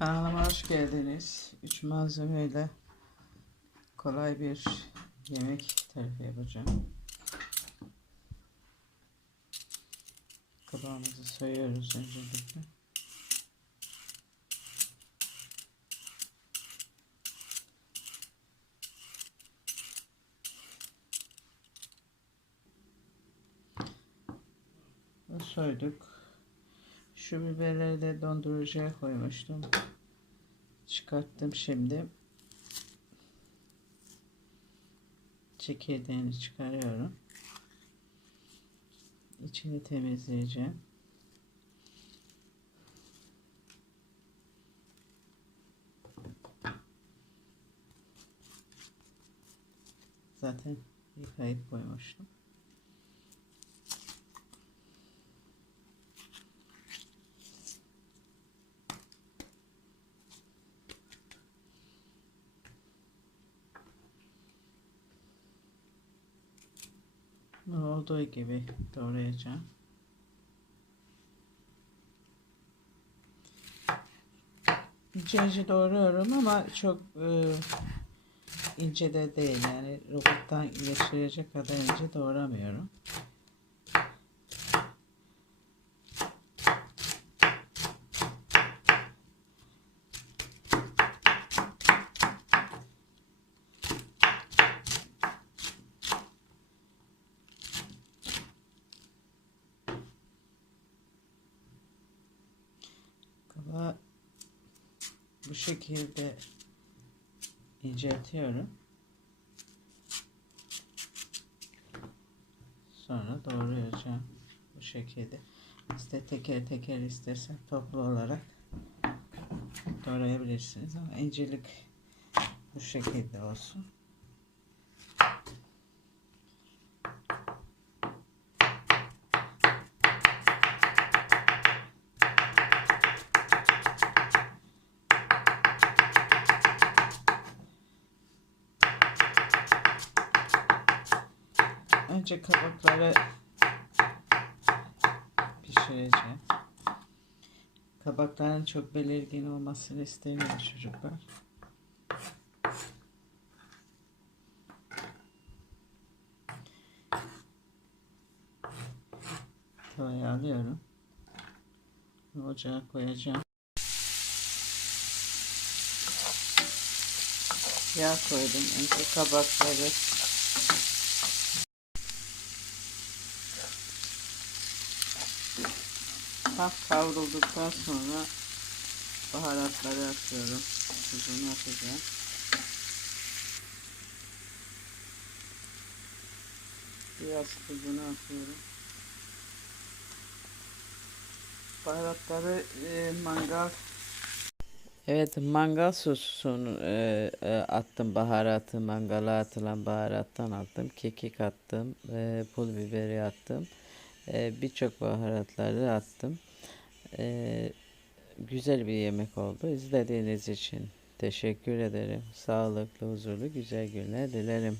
Kanalıma hoş geldiniz. 3 malzemeyle kolay bir yemek tarifi yapacağım. Kabağımızı soyuyoruz öncelikle. Soyduk. Şu biberleri de dondurucuya koymuştum. Çıkarttım şimdi. Çekirdeğini çıkarıyorum. İçini temizleyeceğim. Zaten yıkayıp koymuştum. Olduğu gibi doğrayacağım. İnce doğruyorum ama çok e, ince de değil yani robottan geçirecek kadar ince doğramıyorum. Kabağı bu şekilde inceltiyorum. Sonra doğrayacağım bu şekilde. İster teker teker istersen toplu olarak doğrayabilirsiniz ama incelik bu şekilde olsun. Önce kabakları pişireceğim. Kabakların çok belirgin olmasını istemiyor çocuklar. Tavaya alıyorum. Ocağa koyacağım. Yağ koydum. Önce kabakları hafif kavrulduktan sonra baharatları atıyorum. Tuzunu atacağım. Biraz tuzunu atıyorum. Baharatları e, mangal Evet mangal sosunu e, e, attım baharatı mangala atılan baharattan attım kekik attım e, pul biberi attım e, birçok baharatları attım e, güzel bir yemek oldu. İzlediğiniz için teşekkür ederim. Sağlıklı huzurlu güzel günler dilerim